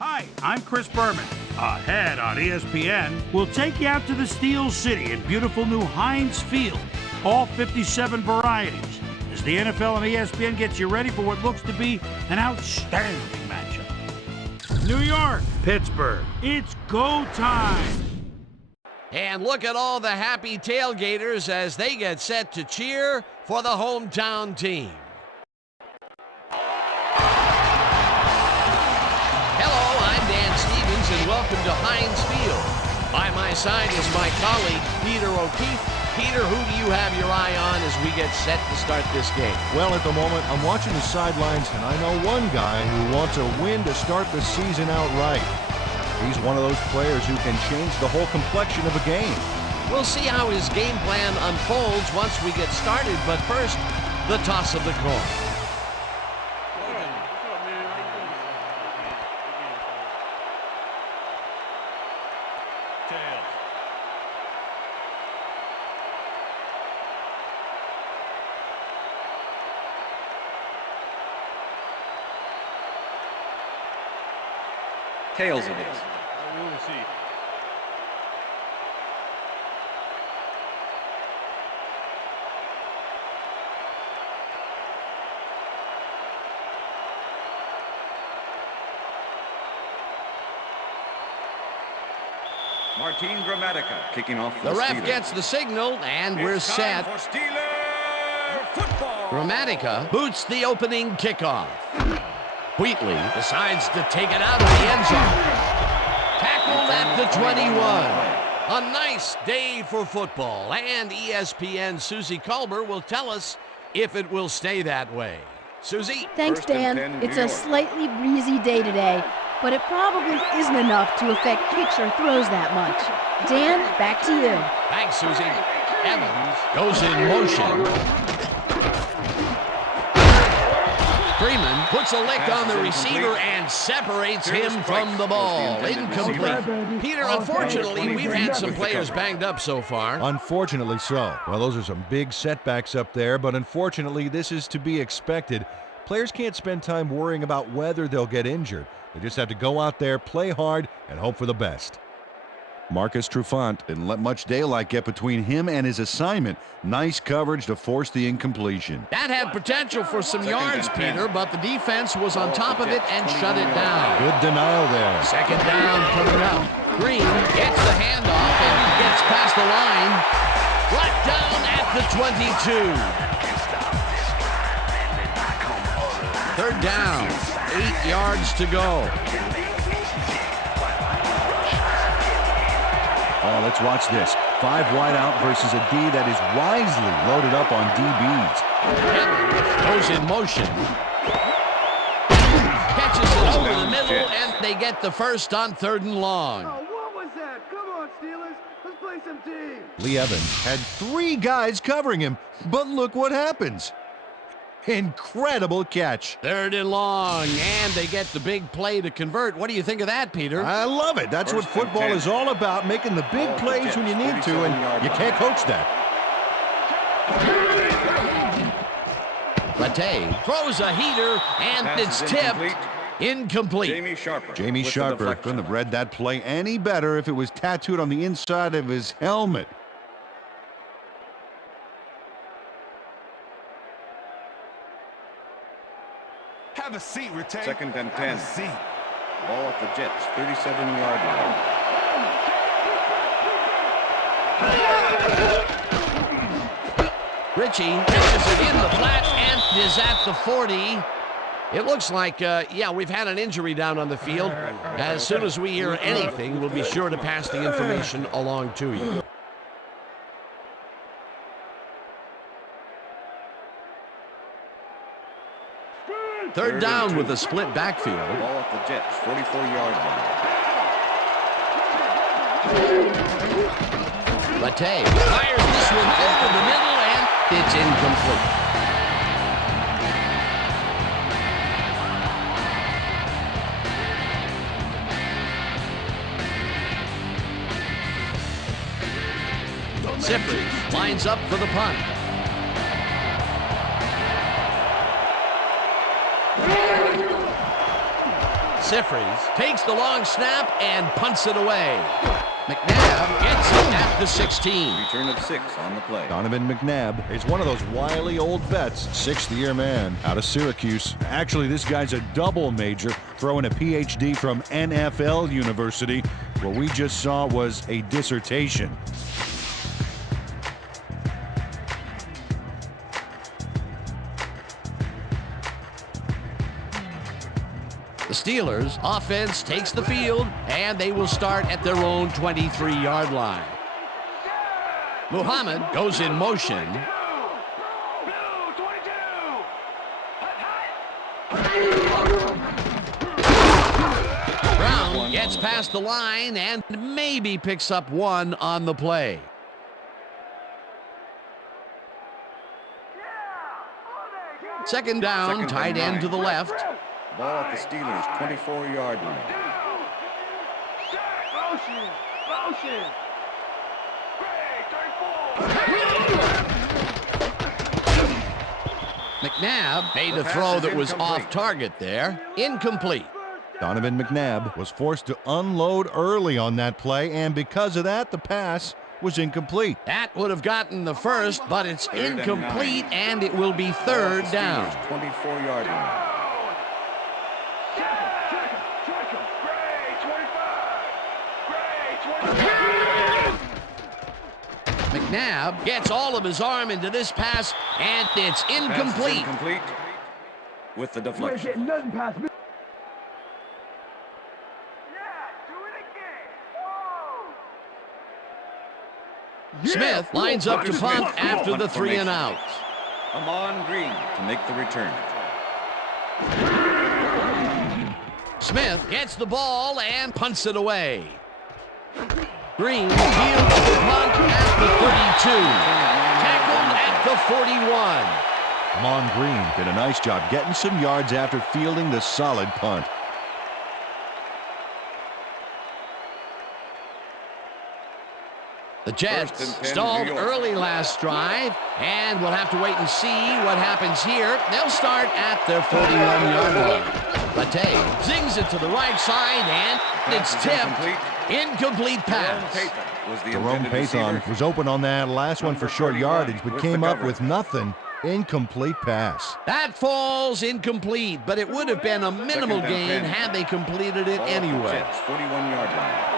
Hi, I'm Chris Berman. Ahead on ESPN, we'll take you out to the Steel City in beautiful new Heinz Field. All 57 varieties. As the NFL and ESPN gets you ready for what looks to be an outstanding matchup. New York, Pittsburgh, it's go time. And look at all the happy tailgaters as they get set to cheer for the hometown team. And welcome to Heinz Field. By my side is my colleague, Peter O'Keefe. Peter, who do you have your eye on as we get set to start this game? Well, at the moment, I'm watching the sidelines, and I know one guy who wants a win to start the season out right. He's one of those players who can change the whole complexion of a game. We'll see how his game plan unfolds once we get started, but first, the toss of the coin. Tails it is. We will see. Martin Gramatica kicking off The ref Steelers. gets the signal, and we're set. For Steeler football. Gramatica boots the opening kickoff. Wheatley decides to take it out of the end zone. Tackled at the 21. A nice day for football, and ESPN's Susie Culber will tell us if it will stay that way. Susie? Thanks, Dan. It's a slightly breezy day today, but it probably isn't enough to affect kicks or throws that much. Dan, back to you. Thanks, Susie. Evans goes in motion. Freeman puts a lick on the receiver and separates him from the ball. Incomplete. Peter, unfortunately, we've had some players banged up so far. Unfortunately so. Well, those are some big setbacks up there, but unfortunately, this is to be expected. Players can't spend time worrying about whether they'll get injured. They just have to go out there, play hard, and hope for the best. Marcus Trufant didn't let much daylight get between him and his assignment. Nice coverage to force the incompletion. That had potential for some yards, Peter, but the defense was on top of it and shut it down. Good denial there. Second down coming up. Green gets the handoff and gets past the line. Brought down at the 22. Third down, 8 yards to go. Oh, let's watch this. 5 wide out versus a D that is wisely loaded up on DBs. Goes in motion. Catches it over the middle, and they get the first on 3rd and long. Oh, what was that? Come on, Steelers. Let's play some team. Lee Evans had 3 guys covering him, but look what happens. Incredible catch. 3rd and long, and they get the big play to convert. What do you think of that, Peter? I love it. That's what football is all about, making the big plays when you need to, and you can't coach that. Rattay throws a heater, and it's tipped. Incomplete. Jamie Sharper couldn't have read that play any better if it was tattooed on the inside of his helmet. Have a seat, Rattay. 2nd and 10. Have a seat. Ball at the Jets, 37-yard line. Ritchie catches it in the flat and is at the 40. It looks like, we've had an injury down on the field. As soon as we hear anything, we'll be sure to pass the information along to you. Third down with a split backfield. Ball at the Jets, 44-yard line. Rattay fires this one over the middle, and it's incomplete. Zippers lines up for the punt. Sifries takes the long snap and punts it away. McNabb gets it at the 16. Return of 6 on the play. Donovan McNabb is one of those wily old vets, sixth-year man out of Syracuse. Actually, this guy's a double major, throwing a PhD from NFL University. What we just saw was a dissertation. The Steelers offense takes the field, and they will start at their own 23-yard line. Muhammad goes in motion. Brown gets past the line and maybe picks up 1 on the play. Second down, tight end to the left. Ball at the Steelers' 24-yard line. Motion! Motion! McNabb made The a pass throw is that was incomplete. off target there. Incomplete. Donovan McNabb was forced to unload early on that play, and because of that, the pass was incomplete. That would have gotten the first, but it's Third and incomplete, 9. and it will be third Ball at the down. Steelers' 24-yard line. McNabb gets all of his arm into this pass, and it's Pass is incomplete. incomplete with the You ain't deflection. getting nothing past me. Smith lines up to punt after the 3 and out. Amon Green to make the return. Smith gets the ball and punts it away. Green fields the punt at the 32. Tackled at the 41. Amon Green did a nice job getting some yards after fielding the solid punt. The Jets First and 10, stalled New York. early last drive, and we'll have to wait and see what happens here. They'll start at their 41-yard line. Latte zings it to the right side, and it's Pass is tipped. Incomplete Jerome pass. Payton was the Jerome intended Payton receiver. was open on that last one for short Number 31 yardage, but with came the up cover. with nothing. Incomplete pass. That falls incomplete, but it would have been a minimal Second gain and 10. had they completed it Ball at the anyway. Jets' 41-yard line.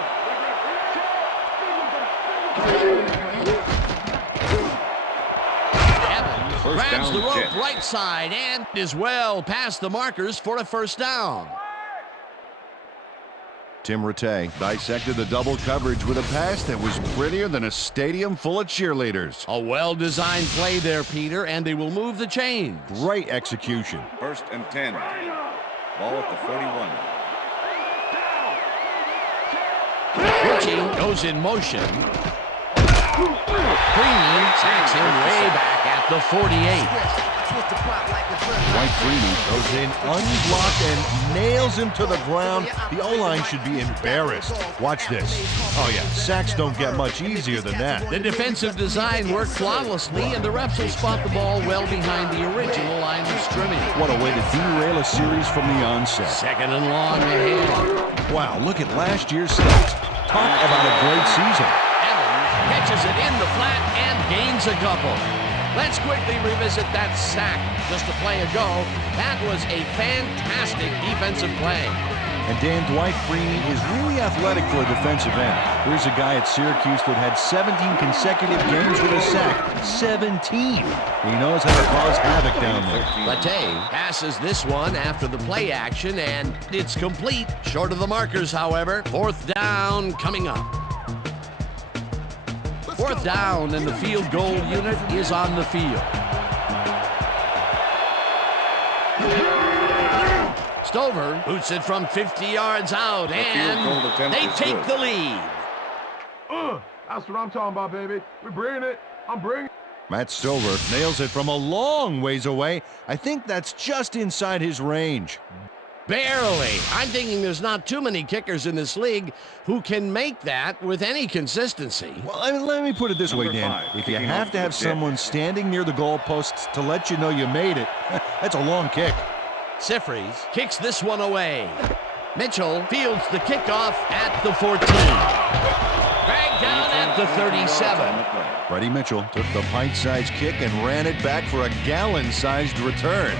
Evans First grabs down, the rope Jets. right side and is well past the markers for a first down. Tim Rattay dissected the double coverage with a pass that was prettier than a stadium full of cheerleaders. A well-designed play there, Peter, and they will move the chains. Great execution. First and 10. Ball at the 41. Ritchie goes in motion. Green sacks him way back at the 48. Dwight Freeney goes in unblocked and nails him to the ground. The O-line should be embarrassed. Watch this. Oh yeah, sacks don't get much easier than that. The defensive design worked flawlessly, and the refs will spot the ball well behind the original line of scrimmage. What a way to derail a series from the onset. Second and long ahead. Wow, look at last year's stats. Talk about a great season. Evans catches it in the flat and gains a couple. Let's quickly revisit that sack just a play ago. That was a fantastic defensive play. And Dan, Dwight Freeney is really athletic for a defensive end. Here's a guy at Syracuse that had 17 consecutive games with a sack. 17. He knows how to cause havoc down there. Latte passes this one after the play action, and it's complete. Short of the markers, however. Fourth down coming up. Fourth down, and the field goal unit is on the field. Stover boots it from 50 yards out, field goal and attempt they is take good. the lead. That's what I'm talking about, baby. We're bringing it. I'm bringing it. Matt Stover nails it from a long ways away. I think that's just inside his range. Barely. I'm thinking there's not too many kickers in this league who can make that with any consistency. Well, I mean, let me put it this way, Number Dan. 5, If you kicking have off to have the jet. someone standing near the goalposts to let you know you made it, that's a long kick. Sifries kicks this one away. Mitchell fields the kickoff at the 14. Dragged down at the 37. Freddie Mitchell took the pint-sized kick and ran it back for a gallon-sized return.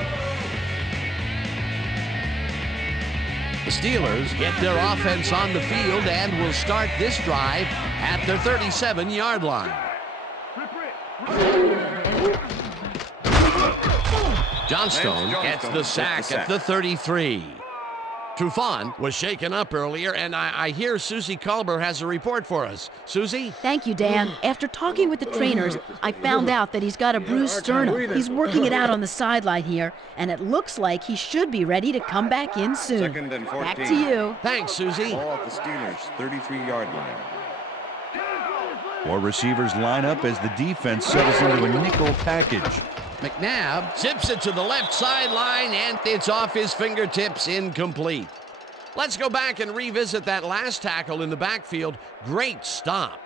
The Steelers get their offense on the field and will start this drive at their 37-yard line. Johnstone gets the sack at the 33. Trufant was shaken up earlier, and I hear Susie Culber has a report for us. Susie? Thank you, Dan. After talking with the trainers, I found out that he's got a bruised sternum. He's working it out on the sideline here, and it looks like he should be ready to come back in soon. 2nd and 14. Back to you. Thanks, Susie. Ball at the Steelers' 33-yard line. 4 receivers line up as the defense settles into a nickel package. McNabb zips it to the left sideline, and it's off his fingertips, incomplete. Let's go back and revisit that last tackle in the backfield. Great stop.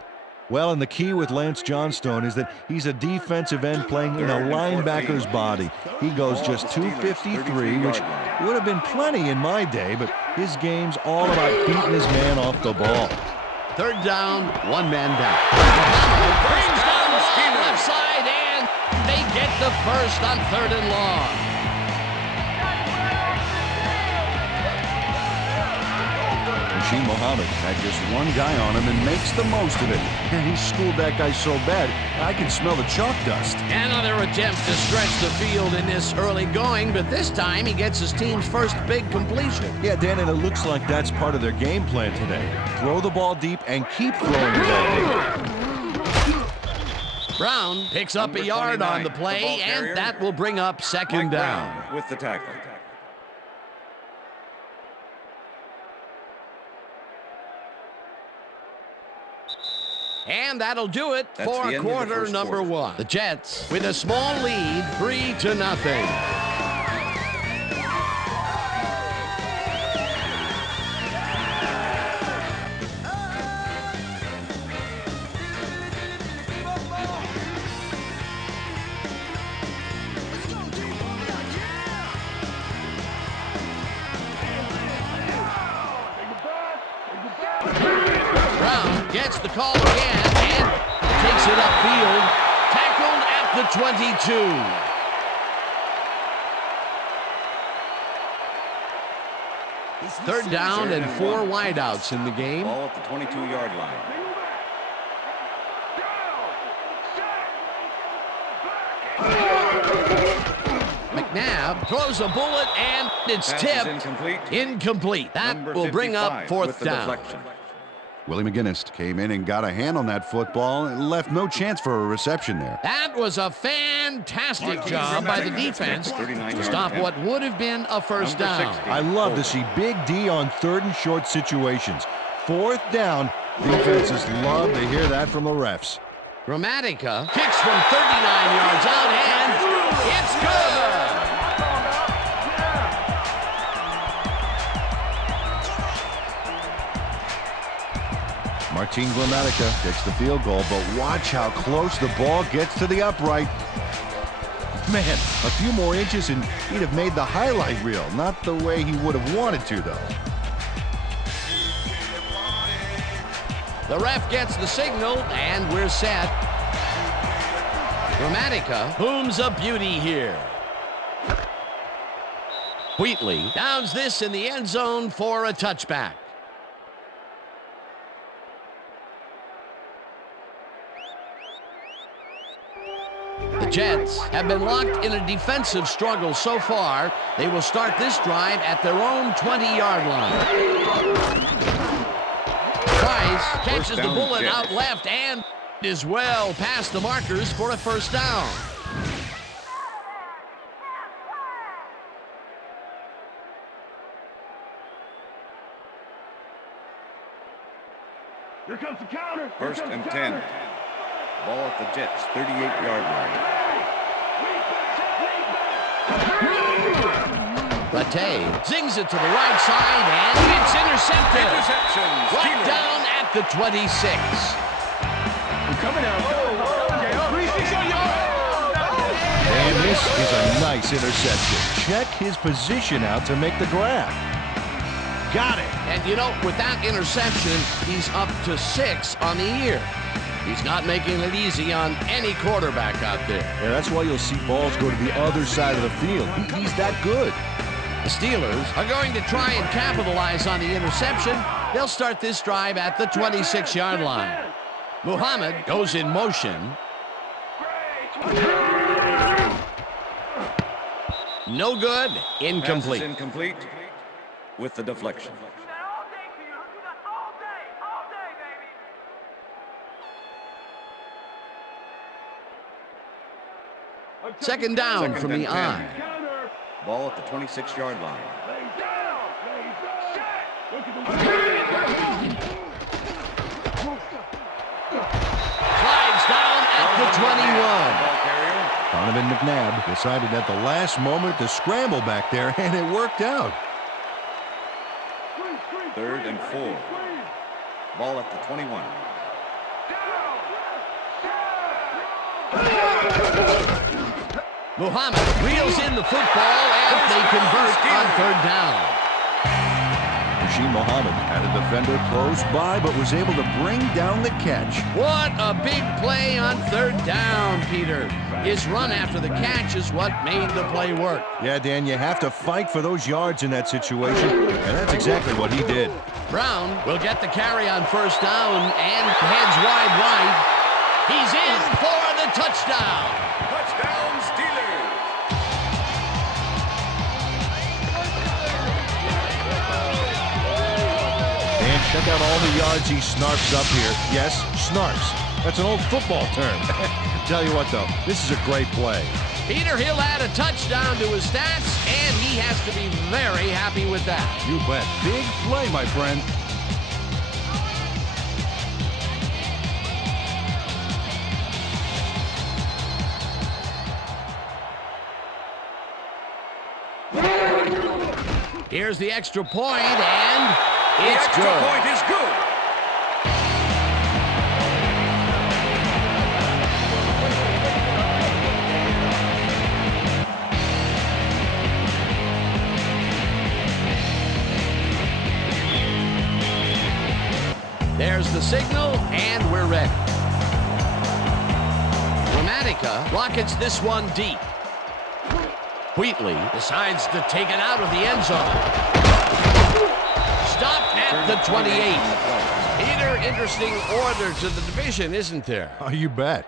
Well, and the key with Lance Johnstone is that he's a defensive end playing in a linebacker's body. He goes just 253, which would have been plenty in my day, but his game's all about beating his man off the ball. 3rd down, 1 man down. Brings down the left side, and they get the first on 3rd and long. Rasheed Mohammed had just one guy on him and makes the most of it. And he schooled that guy so bad, I can smell the chalk dust. Another attempt to stretch the field in this early going, but this time he gets his team's first big completion. Yeah, Dan, and it looks like that's part of their game plan today. Throw the ball deep and keep throwing the ball deep. Brown picks up a yard on the play, and that will bring up 2nd down. Brown with the tackle. And that'll do it That's for the end of the quarter first number quarter. 1. The Jets with a small lead, 3-0. Brown gets the call again and takes it upfield. Tackled at the 22. Third down and 4 wideouts in the game. Ball at the 22-yard line. McNabb throws a bullet, and it's Pass is tipped. incomplete. Incomplete. That Number will bring up 55 4th with the down. deflection. Willie McGinnis came in and got a hand on that football and left no chance for a reception there. That was a fantastic job by the defense to stop what would have been a first down. I love to see Big D on 3rd and short situations. 4th down, defenses love to hear that from the refs. Gramatica kicks from 39 yards out, and it's good. Martin Gramatica gets the field goal, but watch how close the ball gets to the upright. Man, a few more inches and he'd have made the highlight reel. Not the way he would have wanted to, though. The ref gets the signal, and we're set. Gramatica booms a beauty here. Wheatley downs this in the end zone for a touchback. The Jets have been locked in a defensive struggle so far. They will start this drive at their own 20-yard line. Price catches the bullet Jets. out left and is well past the markers for a first down. Here comes the counter. Here 1st comes and the 10. counter. Ball at the Jets' 38-yard line. Rattay zings it to the right side, and it's intercepted. Interception. Right Steelers. down at the 26. I'm coming out. And this is a nice interception. Check his position out to make the grab. got it. And you know, with that interception, he's up to 6 on the year. He's not making it easy on any quarterback out there. Yeah, that's why you'll see balls go to the other side of the field. He's that good. The Steelers are going to try and capitalize on the interception. They'll start this drive at the 26-yard line. Muhammad goes in motion. No good. Incomplete. Pass is incomplete with the deflection. Second down from the I. Ball at the 26-yard line. Slides down at the 21. Ball carrier. Donovan McNabb decided at the last moment to scramble back there, and it worked out. 3rd and 4. Ball at the 21. Muhammad reels in the football, and they convert on 3rd down. Rasheed Muhammad had a defender close by, but was able to bring down the catch. What a big play on 3rd down, Peter. His run after the catch is what made the play work. Yeah, Dan, you have to fight for those yards in that situation, and that's exactly what he did. Brown will get the carry on 1st down and heads wide right. He's in for the touchdown. Touchdown, Steelers. And check out all the yards he snarfs up here. Yes, snarfs. That's an old football term. Tell you what, though, this is a great play. Peter, he'll add a touchdown to his stats, and he has to be very happy with that. You bet. Big play, my friend. Here's the extra point, and it's Extra good. point is good. There's the signal, and we're ready. Dramatica rockets this one deep. Wheatley decides to take it out of the end zone. Stopped at the 28. Peter, interesting order to the division, isn't there? Oh, you bet.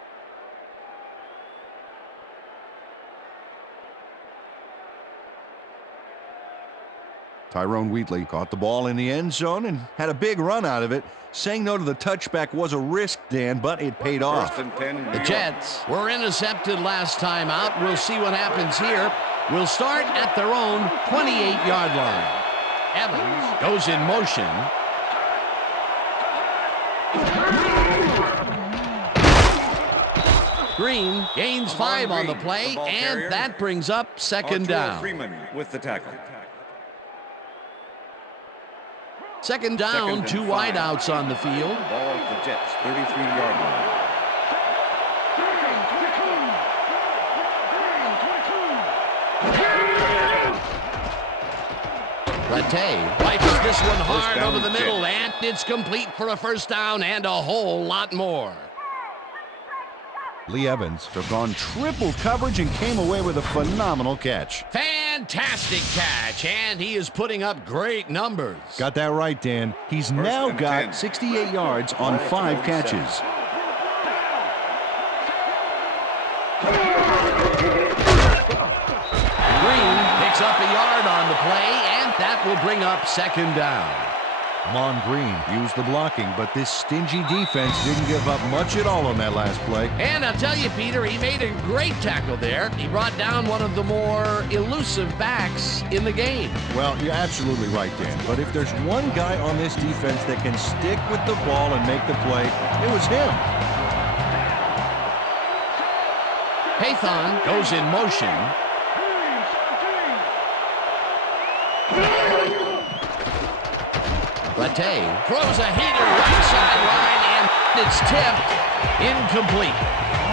Tyrone Wheatley caught the ball in the end zone and had a big run out of it. Saying no to the touchback was a risk, Dan, but it paid off. 1st and 10. The Jets were intercepted last time out. We'll see what happens here. We'll start at their own 28-yard line. Evans goes in motion. Green gains 5 on the play, and that brings up 2nd down. Freeman with the tackle. 2nd down, 2 wideouts on the field. Ball at the Jets, 33-yard line. Rattay wipes this one hard down, over the middle, Jets. and it's complete for a 1st down and a whole lot more. Lee Evans took on triple coverage and came away with a phenomenal catch. Fantastic catch, and he is putting up great numbers. Got that right, Dan. He's now and got 10. 68 yards on 5 catches. Green picks up a yard on the play, and that will bring up 2nd down. Amon Green used the blocking, but this stingy defense didn't give up much at all on that last play. And I'll tell you, Peter, he made a great tackle there. He brought down one of the more elusive backs in the game. Well, you're absolutely right, Dan. But if there's one guy on this defense that can stick with the ball and make the play, it was him. Pathon goes in motion. Rattay throws a heater right sideline, and it's tipped incomplete.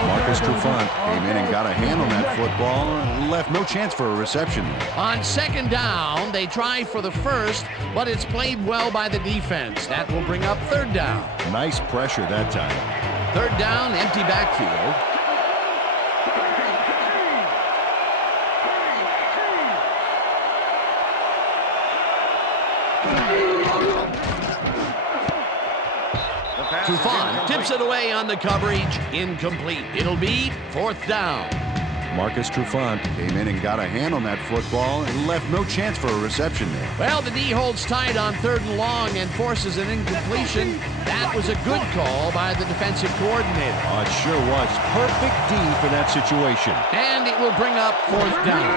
Marcus Trufant came in and got a hand on that football and left no chance for a reception. On second down, they try for the first, but it's played well by the defense. That will bring up third down. Nice pressure that time. Third down, empty backfield. Trufant tips it away on the coverage. Incomplete. It'll be fourth down. Marcus Trufant came in and got a hand on that football and left no chance for a reception there. Well, the D holds tight on third and long and forces an incompletion. That was a good call by the defensive coordinator. Oh, it sure was. Perfect D for that situation. And it will bring up fourth down.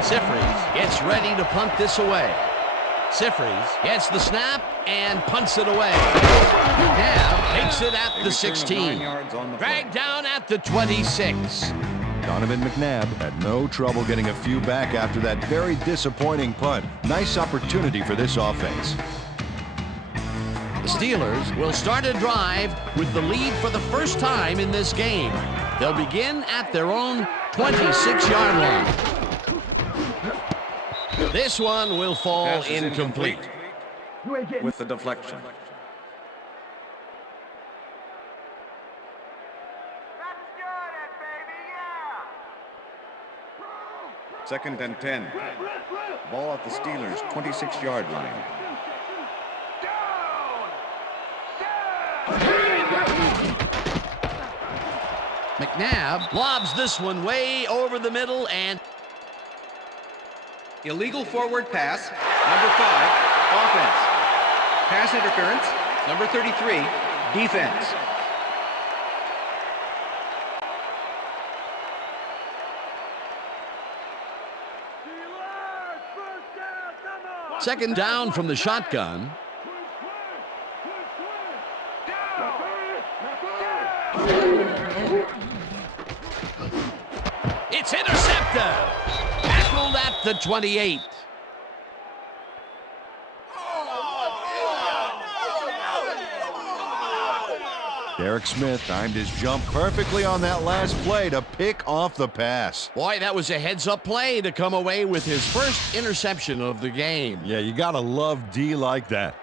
Sifries gets ready to punt this away. Sifries gets the snap and punts it away. McNabb takes it at the 16. Dragged down at the 26. Donovan McNabb had no trouble getting a few back after that very disappointing punt. Nice opportunity for this offense. The Steelers will start a drive with the lead for the first time in this game. They'll begin at their own 26-yard line. This one will fall incomplete. With the deflection. Second and 10. Ball at the Steelers' 26-yard line. McNabb lobs this one way over the middle and illegal forward pass, number 5, offense. Pass interference, number 33, defense. second down from the shotgun. It's intercepted. Tackled at the 28. Derek Smith timed his jump perfectly on that last play to pick off the pass. Boy, that was a heads-up play to come away with his first interception of the game. Yeah, you gotta love D like that.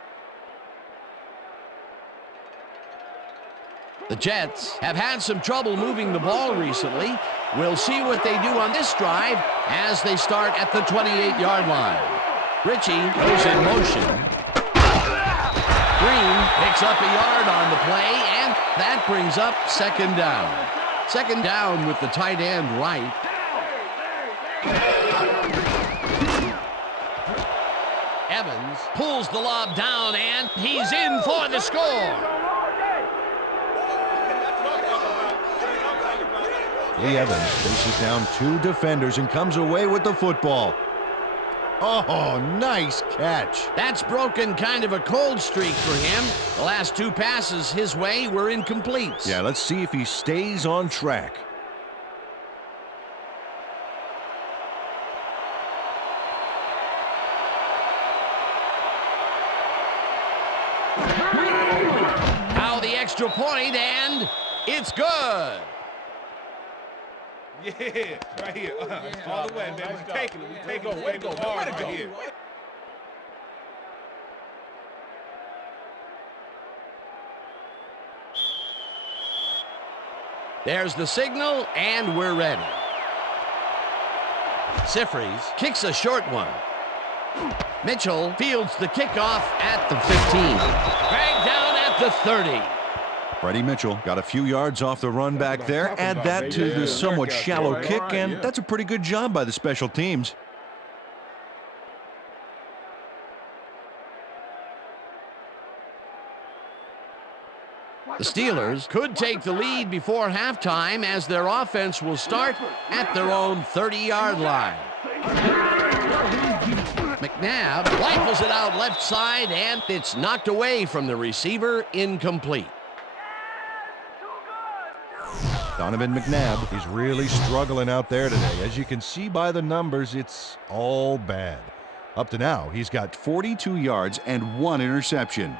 The Jets have had some trouble moving the ball recently. We'll see what they do on this drive as they start at the 28-yard line. Ritchie goes in motion. Green picks up a yard on the play, and that brings up second down. Second down with the tight end right. Evans pulls the lob down, and he's in for the score. Lee Evans faces down two defenders and comes away with the football. Oh, nice catch. That's broken kind of a cold streak for him. The last two passes his way were incomplete. Yeah, let's see if he stays on track. Now the extra point, and it's good. Yeah, right here. All the way, man. We're taking it. We take over. Way to go. Hard right here. There's the signal, and we're ready. Sifries kicks a short one. Mitchell fields the kickoff at the 15. Dragged down at the 30. Freddie Mitchell got a few yards off the run back there. Add that to the somewhat shallow kick, and that's a pretty good job by the special teams. The Steelers could take the lead before halftime as their offense will start at their own 30-yard line. McNabb rifles it out left side, and it's knocked away from the receiver, incomplete. Donovan McNabb is really struggling out there today. As you can see by the numbers, it's all bad. Up to now, he's got 42 yards and 1 interception.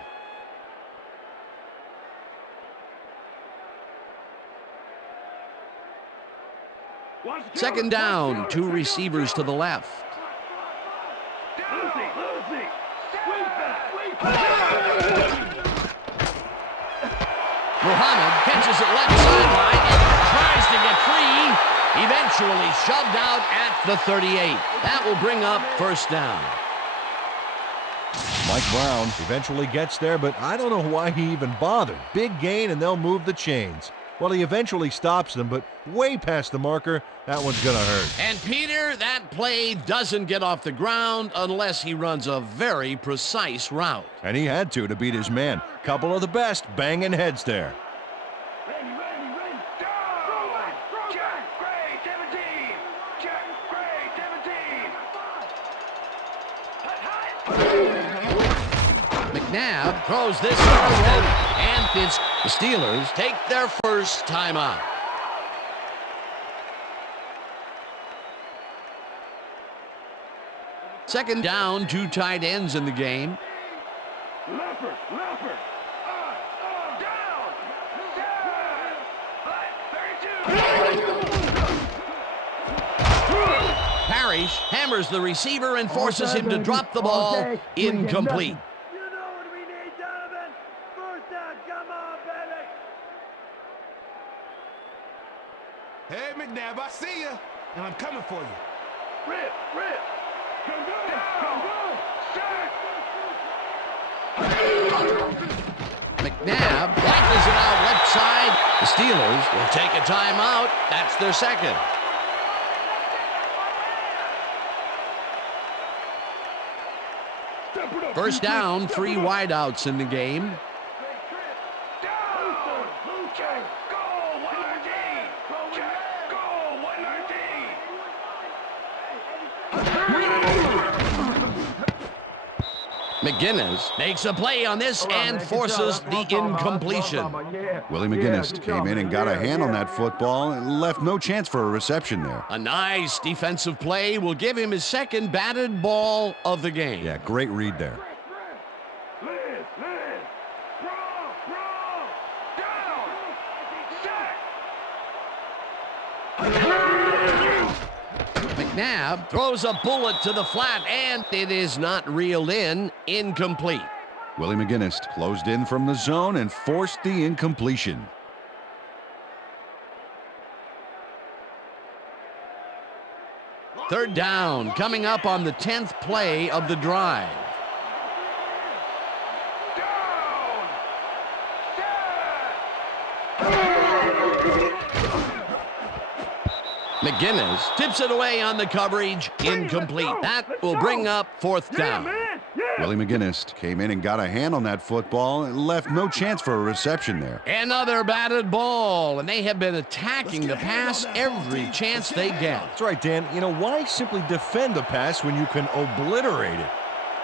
Second down, two receivers to the left. Muhammad catches it left sideline and tries to get free. Eventually shoved out at the 38. That will bring up first down. Mike Brown eventually gets there, but I don't know why he even bothered. Big gain, and they'll move the chains. Well, he eventually stops them, but way past the marker. That one's going to hurt. And Peter, that play doesn't get off the ground unless he runs a very precise route. And he had to beat his man. Couple of the best banging heads there. McNabb throws this on the rope, and it's the Steelers take their first timeout. Second down, two tight ends in the game. Leopard. Parrish hammers the receiver and forces him to drop the ball. Incomplete. You know what we need, Donovan? First down, come on, baby. Hey, McNabb, I see you, and I'm coming for you. Rip. Come good. McNabb rifles it out left side. The Steelers will take a timeout. That's their second. First down, three wideouts in the game. McGinnis makes a play on this and forces the incompletion. Willie McGinnis came in and got a hand on that football and left no chance for a reception there. A nice defensive play will give him his second batted ball of the game. Yeah, great read there. McNabb throws a bullet to the flat, and it is not reeled in. Incomplete. Willie McGinnis closed in from the zone and forced the incompletion. Third down, coming up on the 10th play of the drive. McGinnis tips it away on the coverage. Incomplete. That will bring up fourth down. Willie McGinnis came in and got a hand on that football and left no chance for a reception there. Another batted ball, and they have been attacking the pass every chance they get. That's right, Dan. You know, why simply defend the pass when you can obliterate it?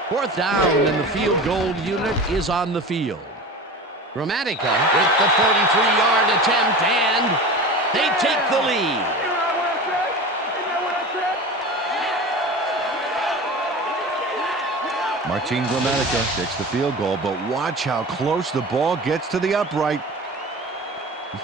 Fourth down, and the field goal unit is on the field. Gramatica with the 43-yard attempt, and they take the lead. Martin Gramatica takes the field goal, but watch how close the ball gets to the upright.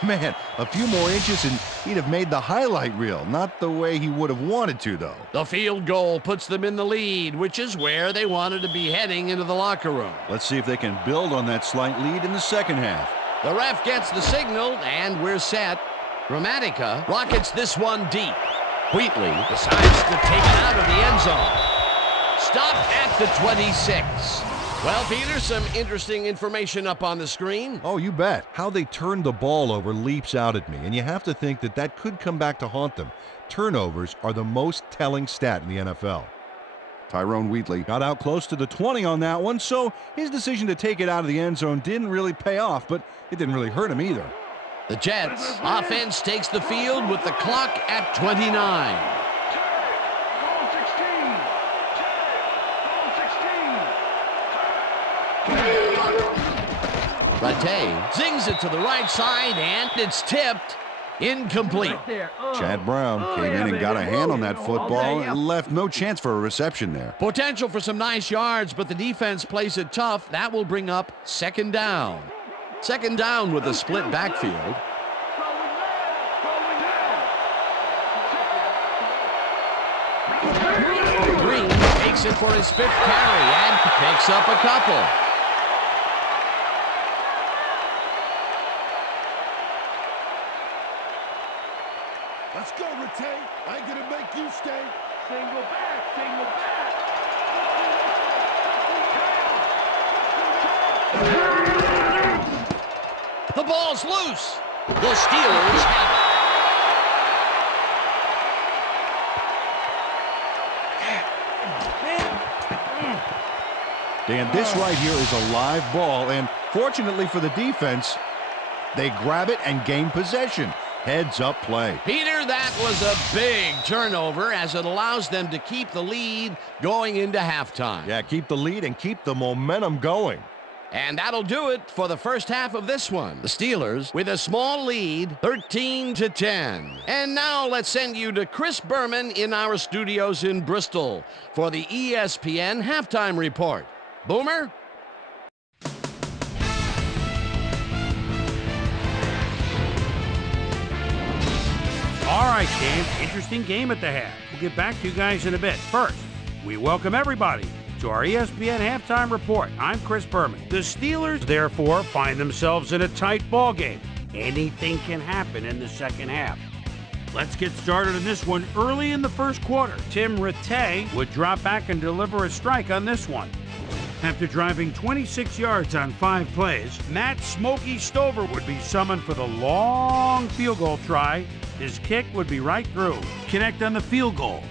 Man, a few more inches and he'd have made the highlight reel. Not the way he would have wanted to, though. The field goal puts them in the lead, which is where they wanted to be heading into the locker room. Let's see if they can build on that slight lead in the second half. The ref gets the signal, and we're set. Gramatica rockets this one deep. Wheatley decides to take it out of the end zone. Stopped at the 26. Well, Peter, some interesting information up on the screen. Oh, you bet. How they turned the ball over leaps out at me, and you have to think that that could come back to haunt them. Turnovers are the most telling stat in the NFL. Tyrone Wheatley Got out close to the 20 on that one, so his decision to take it out of the end zone didn't really pay off, but it didn't really hurt him either. The Jets offense takes the field with the clock at 29. Rattay zings it to the right side, and it's tipped. Incomplete. Chad Brown came in and got a hand on that football and left no chance for a reception there. Potential for some nice yards, but the defense plays it tough. That will bring up second down. Second down with a split backfield. makes it for his 5th carry and picks up a couple. Let's go, Rattay. I ain't gonna make you stay. Single back, single back. The ball's loose. The Steelers have it. Dan, this right here is a live ball, and fortunately for the defense, they grab it and gain possession. Heads-up play. Peter, that was a big turnover as it allows them to keep the lead going into halftime. Yeah, keep the lead and keep the momentum going. And that'll do it for the first half of this one. The Steelers with a small lead, 13-10. And now let's send you to Chris Berman in our studios in Bristol for the ESPN halftime report. Boomer? All right, Dan, interesting game at the half. We'll get back to you guys in a bit. First, we welcome everybody to our ESPN halftime report. I'm Chris Berman. The Steelers, therefore, find themselves in a tight ball game. Anything can happen in the second half. Let's get started in this one early in the first quarter. Tim Rattay would drop back and deliver a strike on this one. After driving 26 yards on 5 plays, Matt Smokey Stover would be summoned for the long field goal try. His kick would be right through. Connect on the field goal.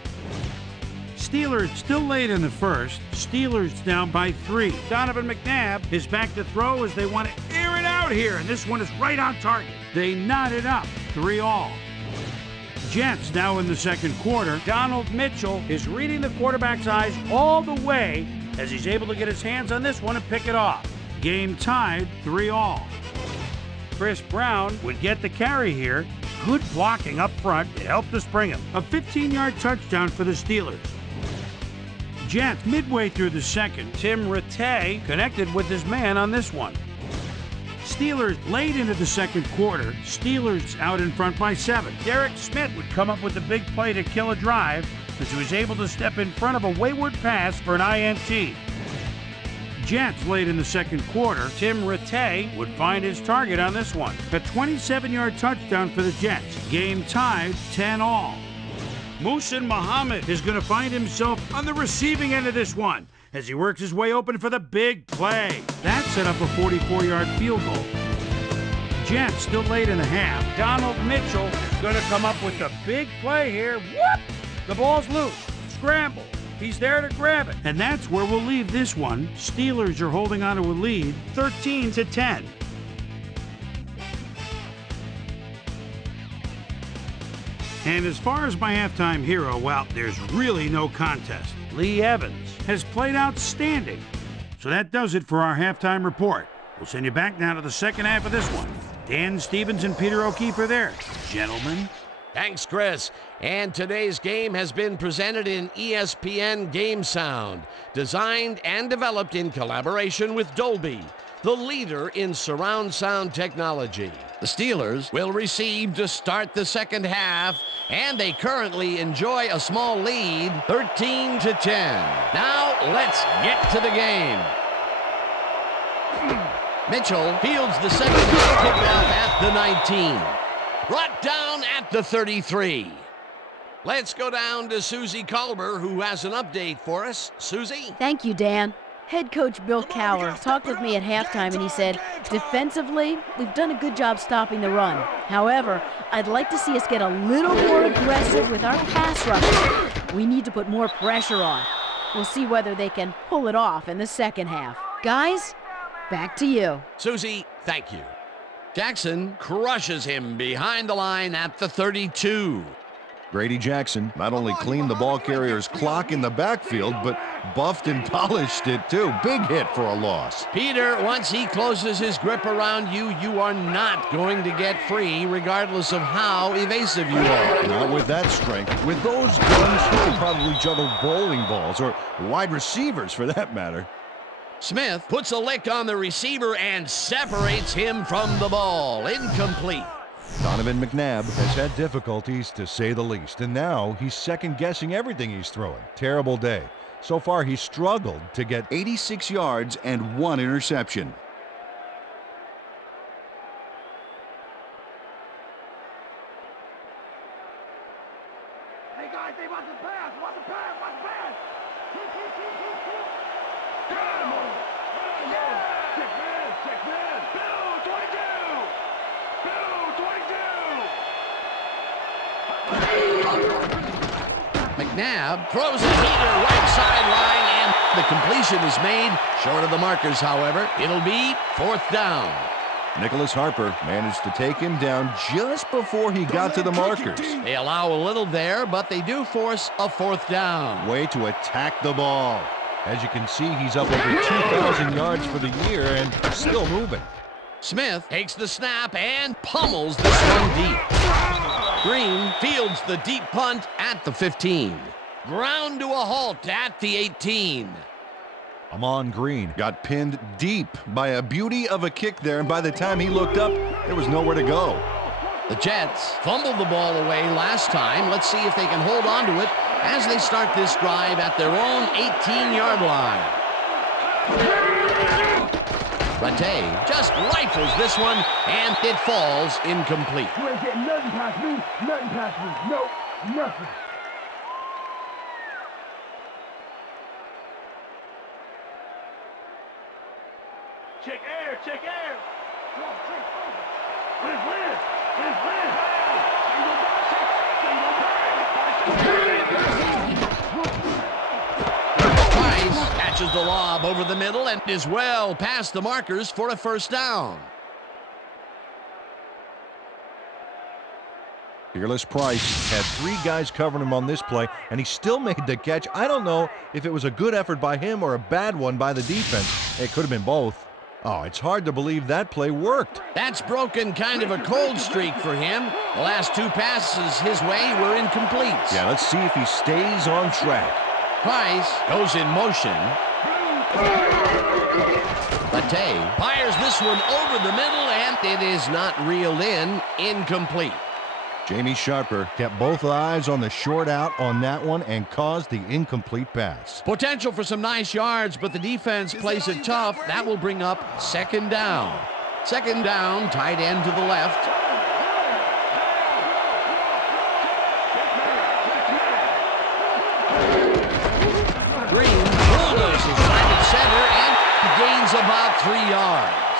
Steelers still late in the first. Steelers down by 3. Donovan McNabb is back to throw as they want to air it out here, and this one is right on target. They knot it up, 3-all. Jets now in the second quarter. Donald Mitchell is reading the quarterback's eyes all the way as he's able to get his hands on this one and pick it off. Game tied, 3-all. Chris Brown would get the carry here. Good blocking up front. It helped us bring him. A 15-yard touchdown for the Steelers. Jets midway through the second. Tim Rattay connected with his man on this one. Steelers late into the second quarter. Steelers out in front by 7. Derek Smith would come up with a big play to kill a drive as he was able to step in front of a wayward pass for an INT. Jets late in the second quarter. Tim Rattay would find his target on this one. A 27-yard touchdown for the Jets. Game tied, 10-all. Muhsin Muhammad is going to find himself on the receiving end of this one as he works his way open for the big play. That set up a 44-yard field goal. Jets still late in the half. Donald Mitchell is going to come up with a big play here. Whoop! The ball's loose. Scramble. He's there to grab it. And that's where we'll leave this one. Steelers are holding on to a lead, 13-10. And as far as my halftime hero, well, there's really no contest. Lee Evans has played outstanding. So that does it for our halftime report. We'll send you back now to the second half of this one. Dan Stevens and Peter O'Keefe are there. Gentlemen. Thanks, Chris. And today's game has been presented in ESPN Game Sound, designed and developed in collaboration with Dolby, the leader in surround sound technology. The Steelers will receive to start the second half, and they currently enjoy a small lead, 13-10. Now, let's get to the game. Mitchell fields the second half kickoff at the 19. Brought down at the 33. Let's go down to Susie Colber, who has an update for us. Susie? Thank you, Dan. Head coach Bill Cowher talked with me at halftime, and he said, defensively, we've done a good job stopping the run. However, I'd like to see us get a little more aggressive with our pass rush. We need to put more pressure on. We'll see whether they can pull it off in the second half. Guys, back to you. Susie, thank you. Jackson crushes him behind the line at the 32. Grady Jackson not only cleaned the ball carrier's clock in the backfield, but buffed and polished it too. Big hit for a loss. Peter, once he closes his grip around you, you are not going to get free, regardless of how evasive you are. Not with that strength. With those guns, he could probably juggle bowling balls, or wide receivers for that matter. Smith puts a lick on the receiver and separates him from the ball. Incomplete. Donovan McNabb has had difficulties, to say the least, and now he's second-guessing everything he's throwing. Terrible day. So far, he's struggled to get 86 yards and 1 interception. Hey guys, they want the pass. Want the pass. Want the pass. Check man. Bill 22. Bill 22. McNabb throws a heater right sideline, and the completion is made. Short of the markers, however. It'll be 4th down. Nicholas Harper managed to take him down just before he got to the markers. They allow a little there, but they do force a 4th down. Way to attack the ball. As you can see, he's up over 2,000 yards for the year and still moving. Smith takes the snap and pummels this one deep. Green fields the deep punt at the 15. Ground to a halt at the 18. Amon Green got pinned deep by a beauty of a kick there, and by the time he looked up, there was nowhere to go. The Jets fumbled the ball away last time. Let's see if they can hold on to it as they start this drive at their own 18-yard line. Rattay just rifles this one, and it falls incomplete. You ain't getting nothing past me. Nothing past me. Nope. Nothing. Check air. Check air. Price catches the lob over the middle and is well past the markers for a 1st down. Fearless Price had 3 guys covering him on this play, and he still made the catch. I don't know if it was a good effort by him or a bad one by the defense. It could have been both. Oh, it's hard to believe that play worked. That's broken kind of a cold streak for him. The last 2 passes his way were incomplete. Yeah, let's see if he stays on track. Price goes in motion. Rattay fires this one over the middle, and it is not reeled in. Incomplete. Jamie Sharper kept both eyes on the short out on that one and caused the incomplete pass. Potential for some nice yards, but the defense plays it tough. That will bring up 2nd down. 2nd down, tight end to the left. Green bulldozes right at center and gains about 3 yards.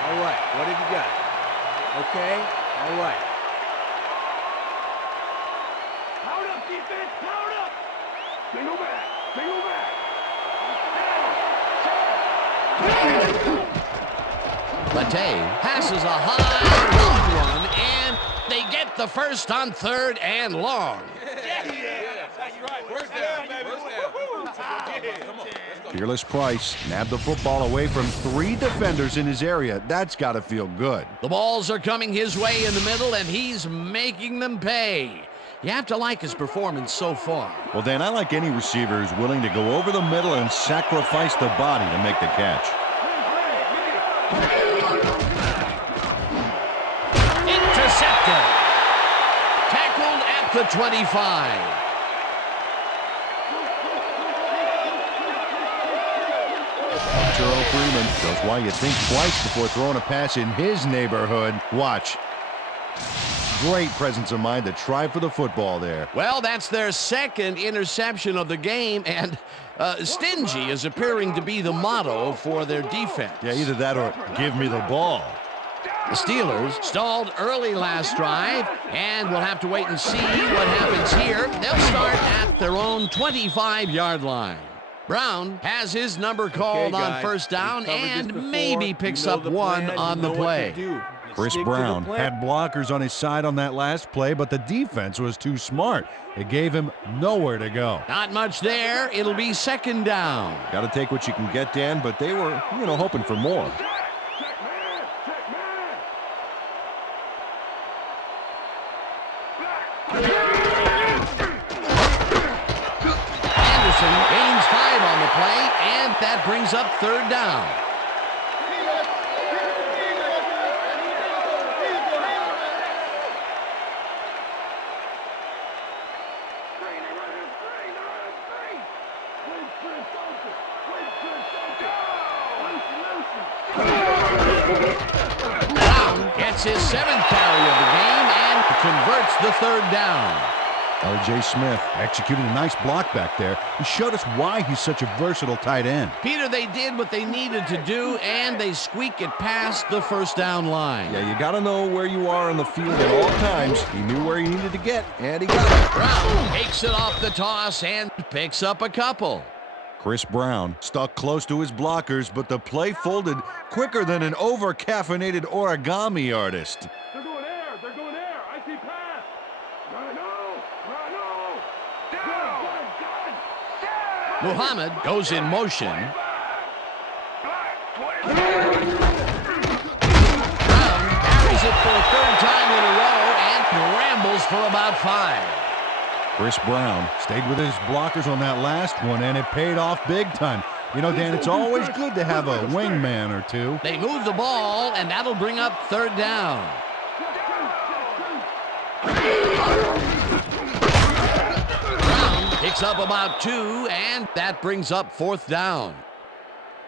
All right, what have you got? Okay, all right. Power up, defense. Power up. Single back. Single back. Rattay passes a high, long one, and they get the first on 3rd and long. Fearless Price nabbed the football away from 3 defenders in his area. That's got to feel good. The balls are coming his way in the middle, and he's making them pay. You have to like his performance so far. Well, Dan, I like any receiver who's willing to go over the middle and sacrifice the body to make the catch. Intercepted. Tackled at the 25. Terrell Freeman shows why you think twice before throwing a pass in his neighborhood. Watch. Great presence of mind to try for the football there. Well, that's their 2nd interception of the game, and stingy is appearing to be the motto for their defense. Yeah, either that or give me the ball. The Steelers stalled early last drive, and we'll have to wait and see what happens here. They'll start at their own 25-yard line. Brown has his number called on 1st down and maybe picks up 1 on the play. Chris Brown had blockers on his side on that last play, but the defense was too smart. It gave him nowhere to go. Not much there. It'll be 2nd down. Got to take what you can get, Dan, but they were, hoping for more. Gains 5 on the play, and that brings up 3rd down. Brown gets his 7th carry of the game and converts the 3rd down. L.J. Smith executed a nice block back there. He showed us why he's such a versatile tight end. Peter, they did what they needed to do, and they squeak it past the 1st down line. Yeah, you got to know where you are on the field at all times. He knew where he needed to get, and he got it. Brown takes it off the toss and picks up a couple. Chris Brown stuck close to his blockers, but the play folded quicker than an over-caffeinated origami artist. They're going air. They're going air. I see pass. Run, no. Muhammad goes in motion. Brown carries it for a 3rd time in a row and rambles for about 5. Chris Brown stayed with his blockers on that last one, and it paid off big time. You know, Dan, it's always good to have a wingman or two. They move the ball, and that'll bring up 3rd down. Brown picks up about 2, and that brings up 4th down.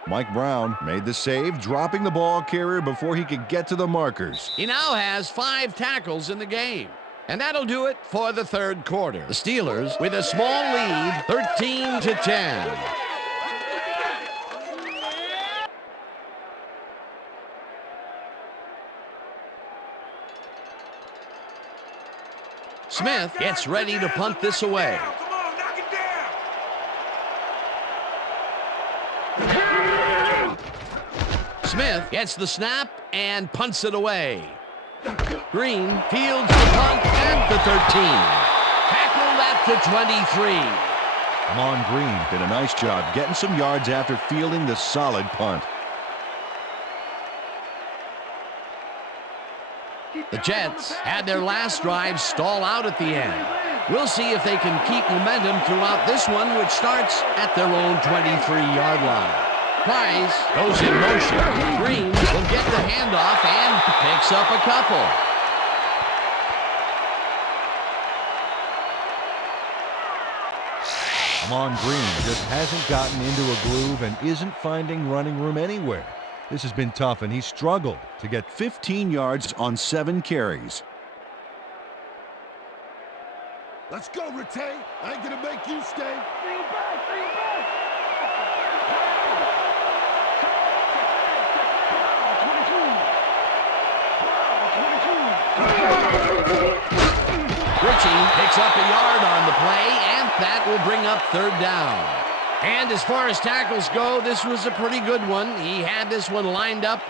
Mike Brown made the save, dropping the ball carrier before he could get to the markers. He now has 5 tackles in the game. And that'll do it for the 3rd quarter. The Steelers with a small lead, 13-10. Smith gets ready to punt this away. Come on, knock it down. Smith gets the snap and punts it away. Green fields the punt at the 13. Tackled at the 23. Amon Green did a nice job getting some yards after fielding the solid punt. The Jets had their last drive stall out at the end. We'll see if they can keep momentum throughout this one, which starts at their own 23-yard line. Price goes in motion. Green will get the handoff and picks up a couple. Amon Green just hasn't gotten into a groove and isn't finding running room anywhere. This has been tough, and he struggled to get 15 yards on 7 carries. Let's go, Rattay. I ain't gonna make you stay. Ritchie picks up a yard on the play, and that will bring up 3rd down. And as far as tackles go, this was a pretty good one. He had this one lined up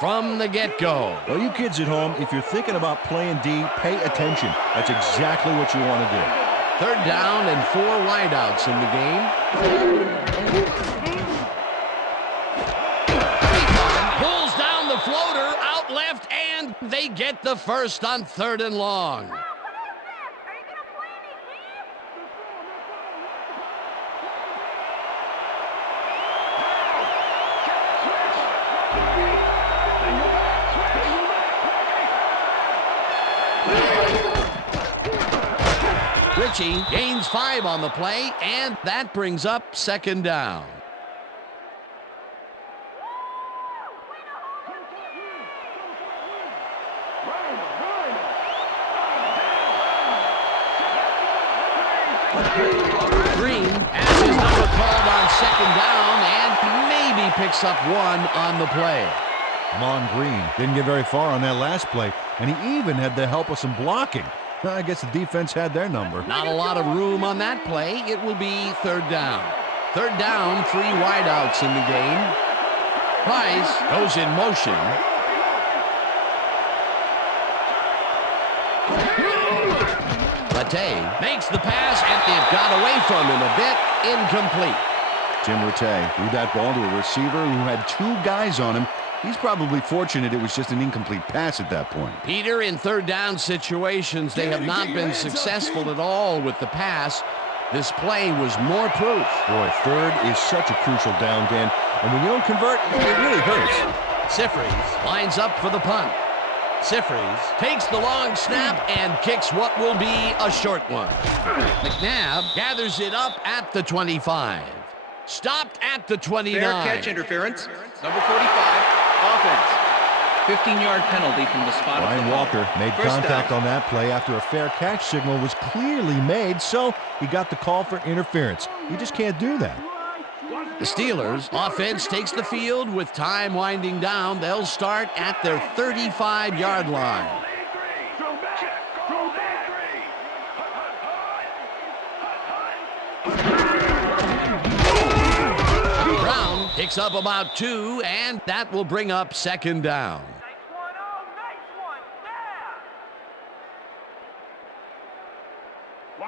from the get-go. Well, you kids at home, if you're thinking about playing D, pay attention. That's exactly what you want to do. 3rd down and 4 wideouts in the game. Pulls down the floater, out left, and they get the first on 3rd and long. Ritchie gains 5 on the play, and that brings up 2nd down. Green has his number called on 2nd down and maybe picks up 1 on the play. Amon Green didn't get very far on that last play, and he even had the help of some blocking. I guess the defense had their number. Not a lot of room on that play. It will be 3rd down. 3rd down, 3 wideouts in the game. Price goes in motion. Rattay makes the pass, and it got away from him a bit. Incomplete. Tim Rattay threw that ball to a receiver who had 2 guys on him. He's probably fortunate it was just an incomplete pass at that point. Peter, in 3rd down situations, they have not been successful at all with the pass. This play was more proof. Boy, 3rd is such a crucial down, Dan. And when you don't convert, it really hurts. Sifries lines up for the punt. Sifries takes the long snap and kicks what will be a short one. McNabb gathers it up at the 25. Stopped at the 29. Fair catch interference. Number 45, offense. 15-yard penalty from the spot of the Ryan ball. Walker made First contact down. on that play after a fair catch signal was clearly made, so he got the call for interference. You just can't do that. The Steelers offense takes the field with time winding down. They'll start at their 35-yard line. Brown picks up about 2, and that will bring up second down.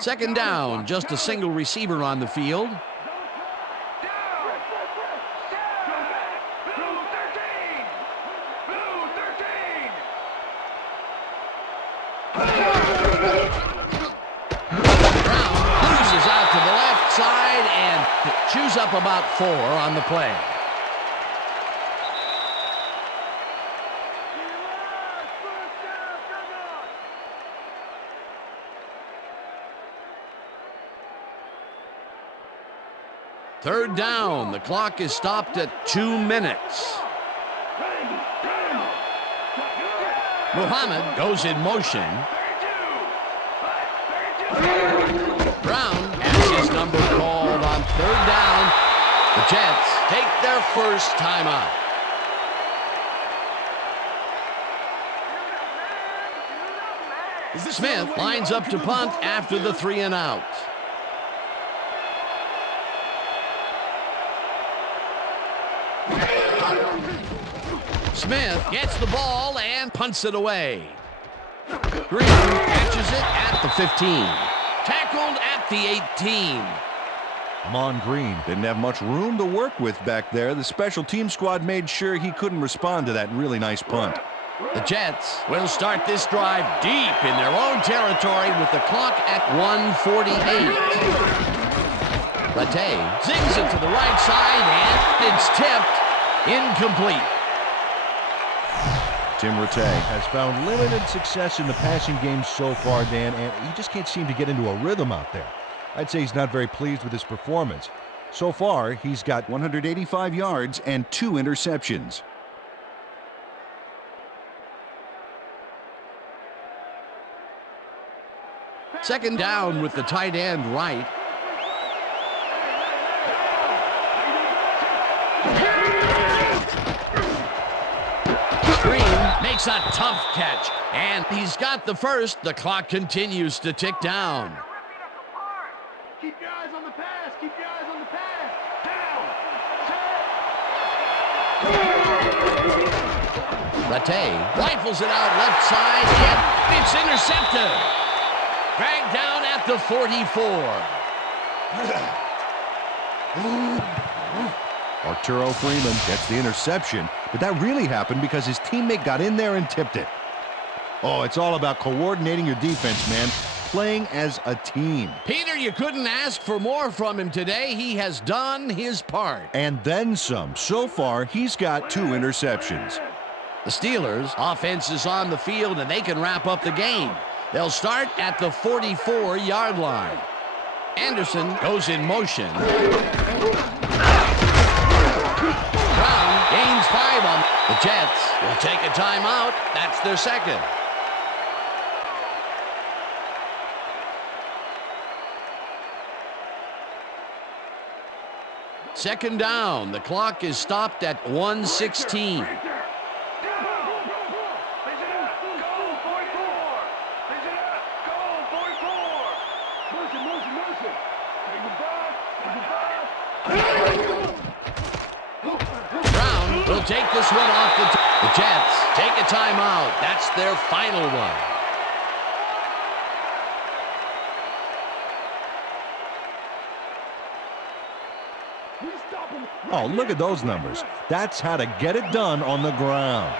Second down, just a single receiver on the field. Chews up about 4 on the play. Third down. The clock is stopped at 2 minutes. Muhammad goes in motion. Brown has his number called on third down. The Jets take their first timeout. Smith lines up to punt after the 3 and out. Smith gets the ball and punts it away. Green catches it at the 15. Tackled at the 18. Amon Green didn't have much room to work with back there. The special team squad made sure he couldn't respond to that really nice punt. The Jets will start this drive deep in their own territory with the clock at 1:48. Latte zings it to the right side, and it's tipped. Incomplete. Tim Rattay has found limited success in the passing game so far, Dan, and he just can't seem to get into a rhythm out there. I'd say he's not very pleased with his performance. So far, he's got 185 yards and 2 interceptions. Second down with the tight end right. Green makes a tough catch, and he's got the first. The clock continues to tick down. Keep your eyes on the pass. Keep your eyes on the pass. Down. Latte rifles it out left side, and it's intercepted. Dragged down at the 44. Arturo Freeman gets the interception, but that really happened because his teammate got in there and tipped it. Oh, it's all about coordinating your defense, man. Playing as a team. Peter, you couldn't ask for more from him today. He has done his part. And then some. So far, he's got 2 interceptions. The Steelers' offense is on the field, and they can wrap up the game. They'll start at the 44-yard line. Anderson goes in motion. Brown gains 5 on the Jets. Will take a timeout. That's their second. Second down. The clock is stopped at 1:16. Brown will take this one off the Jets take a timeout. That's their final one. Oh, look at those numbers. That's how to get it done on the ground.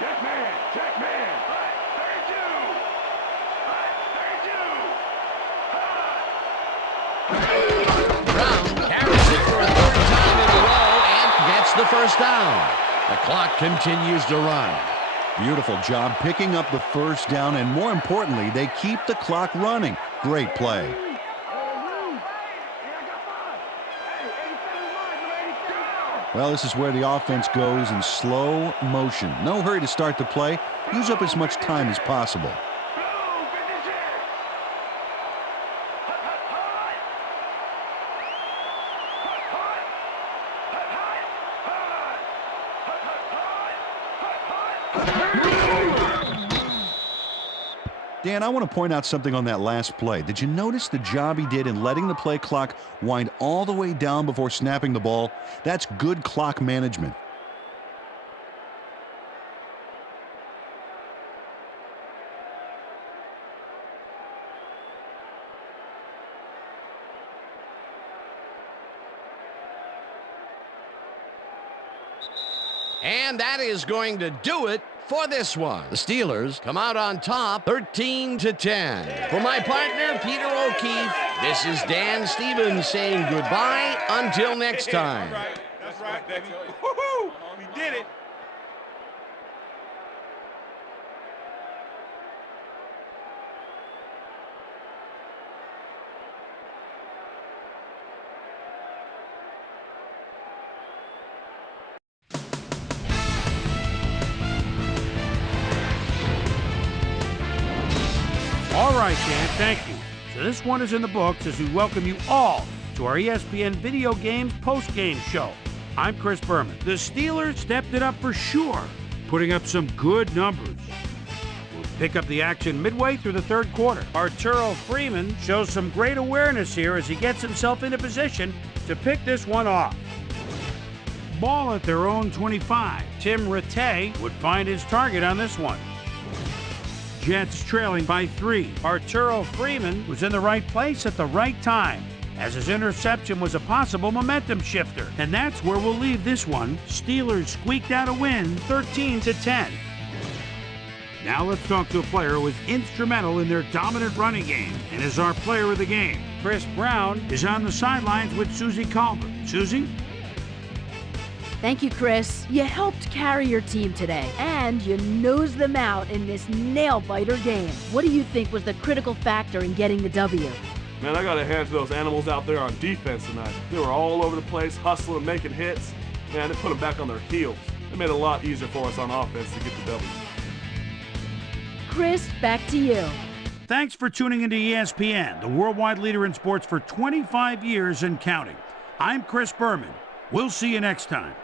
Check man. Check man. Brown carries it for a 3rd time in a row and gets the first down. The clock continues to run. Beautiful job picking up the first down, and more importantly, they keep the clock running. Great play. Well, this is where the offense goes in slow motion. No hurry to start the play. Use up as much time as possible. Dan, I want to point out something on that last play. Did you notice the job he did in letting the play clock wind all the way down before snapping the ball? That's good clock management. And that is going to do it for this one. The Steelers come out on top 13-10. For my partner, Peter O'Keefe, this is Dan Stevens saying goodbye until next time. That's right, baby. Woo-hoo! We did it. All right, Dan, thank you. So this one is in the books as we welcome you all to our ESPN Video Games post-game show. I'm Chris Berman. The Steelers stepped it up for sure, putting up some good numbers. We'll pick up the action midway through the third quarter. Arturo Freeman shows some great awareness here as he gets himself into position to pick this one off. Ball at their own 25. Tim Rattay would find his target on this one. Jets trailing by 3. Arturo Freeman was in the right place at the right time, as his interception was a possible momentum shifter. And that's where we'll leave this one. Steelers squeaked out a win, 13-10. Now let's talk to a player who was instrumental in their dominant running game and is our player of the game. Chris Brown is on the sidelines with Susie Colbert. Susie? Thank you, Chris. You helped carry your team today, and you nosed them out in this nail-biter game. What do you think was the critical factor in getting the W? Man, I got to hand to those animals out there on defense tonight. They were all over the place, hustling, making hits. Man, they put them back on their heels. It made it a lot easier for us on offense to get the W. Chris, back to you. Thanks for tuning into ESPN, the worldwide leader in sports for 25 years and counting. I'm Chris Berman. We'll see you next time.